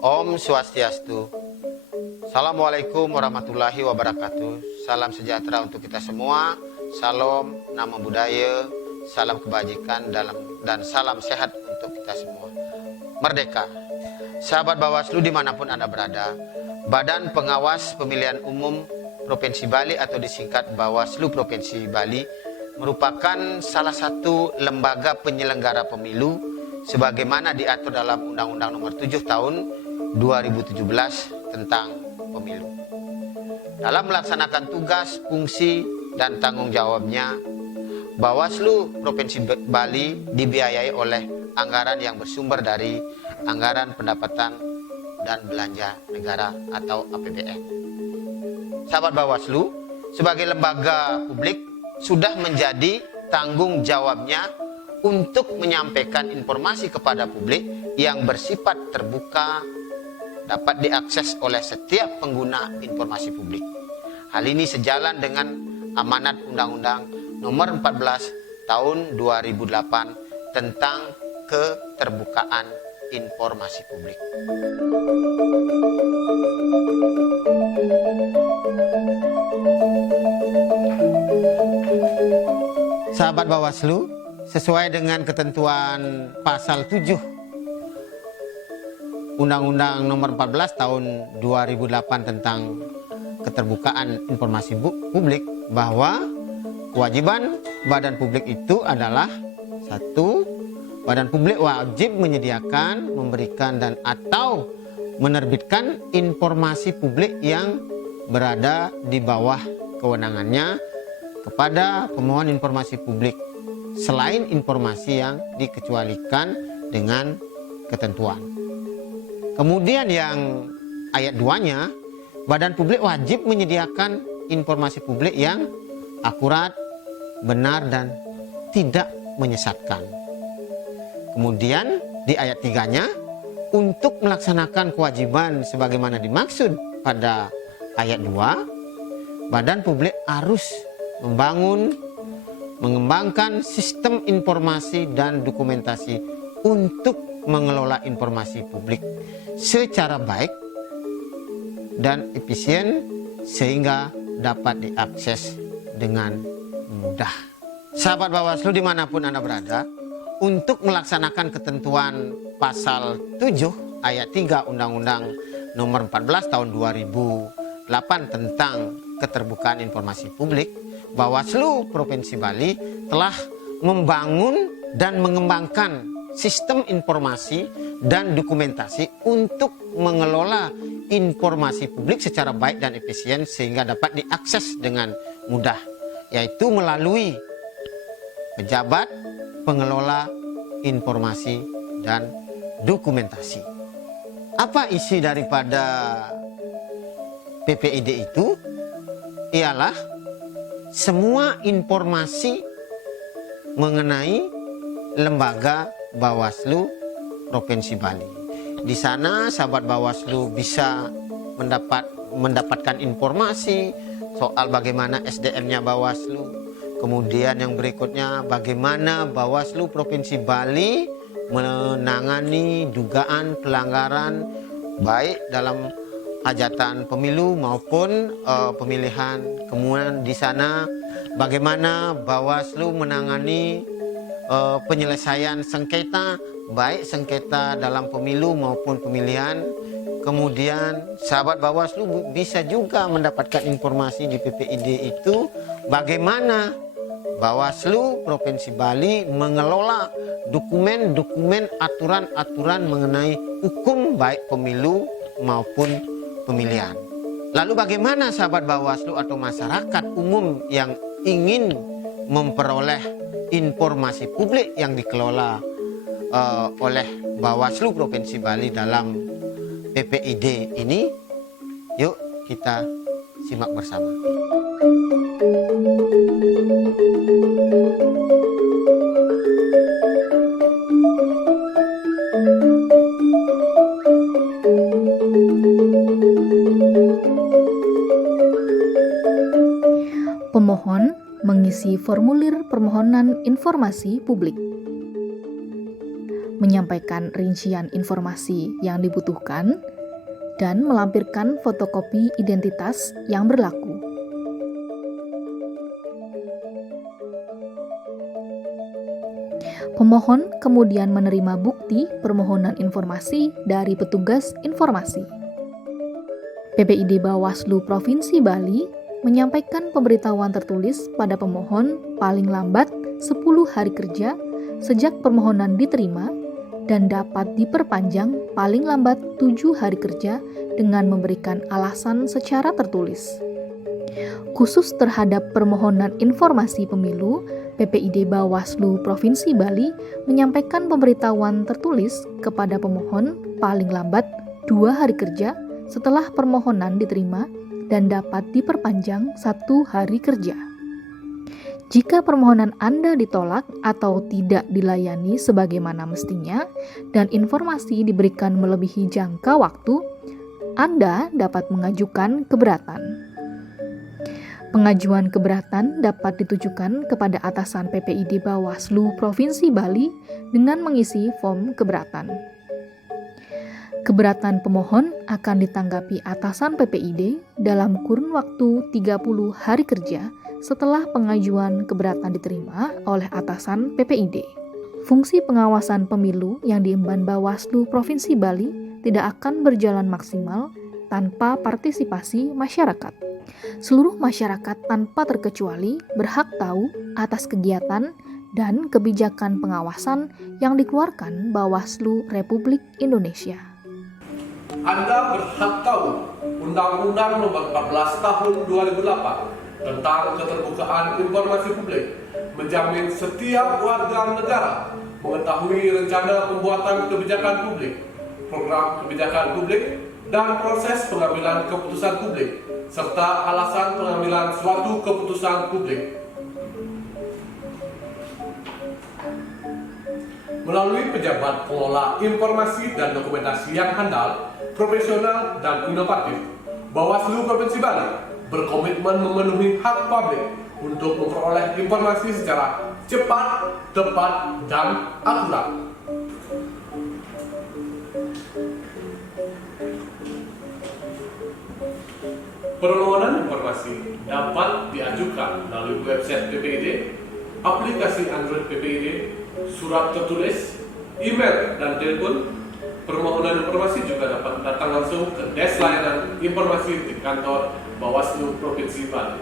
Om Swastiastu. Assalamualaikum warahmatullahi wabarakatuh. Salam sejahtera untuk kita semua. Salam, nama budaya, salam kebajikan dan salam sehat untuk kita semua. Merdeka. Sahabat Bawaslu dimanapun Anda berada, Badan Pengawas Pemilihan Umum Provinsi Bali atau disingkat Bawaslu Provinsi Bali merupakan salah satu lembaga penyelenggara pemilu sebagaimana diatur dalam Undang-Undang Nomor 7 Tahun 2017 tentang pemilu. Dalam melaksanakan tugas, fungsi, dan tanggung jawabnya, Bawaslu Provinsi Bali dibiayai oleh anggaran yang bersumber dari Anggaran Pendapatan dan Belanja Negara atau APBN. Sahabat Bawaslu, sebagai lembaga publik sudah menjadi tanggung jawabnya untuk menyampaikan informasi kepada publik yang bersifat terbuka, dapat diakses oleh setiap pengguna informasi publik. Hal ini sejalan dengan amanat Undang-Undang Nomor 14 Tahun 2008 tentang keterbukaan informasi publik. Sahabat Bawaslu, sesuai dengan ketentuan pasal 7 Undang-Undang Nomor 14 Tahun 2008 tentang keterbukaan informasi publik, bahwa kewajiban badan publik itu adalah: 1. Badan publik wajib menyediakan, memberikan, dan atau menerbitkan informasi publik yang berada di bawah kewenangannya kepada pemohon informasi publik selain informasi yang dikecualikan dengan ketentuan. Kemudian yang ayat 2-nya, badan publik wajib menyediakan informasi publik yang akurat, benar, dan tidak menyesatkan. Kemudian di ayat 3-nya, untuk melaksanakan kewajiban sebagaimana dimaksud pada ayat 2, badan publik harus mengembangkan sistem informasi dan dokumentasi untuk mengelola informasi publik secara baik dan efisien sehingga dapat diakses dengan mudah. Sahabat Bawaslu dimanapun Anda berada, untuk melaksanakan ketentuan pasal 7 ayat 3 Undang-Undang Nomor 14 Tahun 2008 tentang keterbukaan informasi publik, Bawaslu Provinsi Bali telah membangun dan mengembangkan sistem informasi dan dokumentasi untuk mengelola informasi publik secara baik dan efisien sehingga dapat diakses dengan mudah, yaitu melalui pejabat pengelola informasi dan dokumentasi. Apa isi daripada PPID itu? Ialah semua informasi mengenai lembaga Bawaslu Provinsi Bali. Di sana sahabat Bawaslu bisa mendapatkan informasi soal bagaimana SDM-nya Bawaslu. Kemudian yang berikutnya, bagaimana Bawaslu Provinsi Bali menangani dugaan pelanggaran baik dalam hajatan pemilu maupun pemilihan. Kemudian di sana bagaimana Bawaslu menangani penyelesaian sengketa, baik sengketa dalam pemilu maupun pemilihan. Kemudian sahabat Bawaslu bisa juga mendapatkan informasi di PPID itu bagaimana Bawaslu Provinsi Bali mengelola dokumen-dokumen, aturan-aturan mengenai hukum baik pemilu maupun pemilihan. Lalu bagaimana sahabat Bawaslu atau masyarakat umum yang ingin memperoleh informasi publik yang dikelola oleh Bawaslu Provinsi Bali dalam PPID ini? Yuk kita simak bersama. Pemohon mengisi formulir permohonan informasi publik. menyampaikan rincian informasi yang dibutuhkan, dan melampirkan fotokopi identitas yang berlaku. Pemohon kemudian menerima bukti permohonan informasi dari petugas informasi. PPID Bawaslu Provinsi Bali menyampaikan pemberitahuan tertulis pada pemohon paling lambat 10 hari kerja sejak permohonan diterima dan dapat diperpanjang paling lambat 7 hari kerja dengan memberikan alasan secara tertulis. Khusus terhadap permohonan informasi pemilu, PPID Bawaslu Provinsi Bali menyampaikan pemberitahuan tertulis kepada pemohon paling lambat 2 hari kerja setelah permohonan diterima dan dapat diperpanjang 1 hari kerja. Jika permohonan Anda ditolak atau tidak dilayani sebagaimana mestinya dan informasi diberikan melebihi jangka waktu, Anda dapat mengajukan keberatan. Pengajuan keberatan dapat ditujukan kepada atasan PPID Bawaslu Provinsi Bali dengan mengisi form keberatan. Keberatan pemohon akan ditanggapi atasan PPID dalam kurun waktu 30 hari kerja setelah pengajuan keberatan diterima oleh atasan PPID. Fungsi pengawasan pemilu yang diemban Bawaslu Provinsi Bali tidak akan berjalan maksimal tanpa partisipasi masyarakat. Seluruh masyarakat tanpa terkecuali berhak tahu atas kegiatan dan kebijakan pengawasan yang dikeluarkan Bawaslu Republik Indonesia. Anda berhak tahu Undang-Undang Nomor 14 Tahun 2008 tentang keterbukaan informasi publik menjamin setiap warga negara mengetahui rencana pembuatan kebijakan publik, program kebijakan publik, dan proses pengambilan keputusan publik, serta alasan pengambilan suatu keputusan publik. Melalui pejabat pengelola informasi dan dokumentasi yang handal, profesional, dan inovatif, Bawaslu Provinsi Bali berkomitmen memenuhi hak publik untuk memperoleh informasi secara cepat, tepat, dan akurat. Permohonan informasi dapat diajukan melalui website PPID, aplikasi Android PPID, surat tertulis, email, dan telepon. Permohonan informasi juga dapat datang langsung ke Desk Layanan Informasi di kantor Bawaslu Provinsi Bali.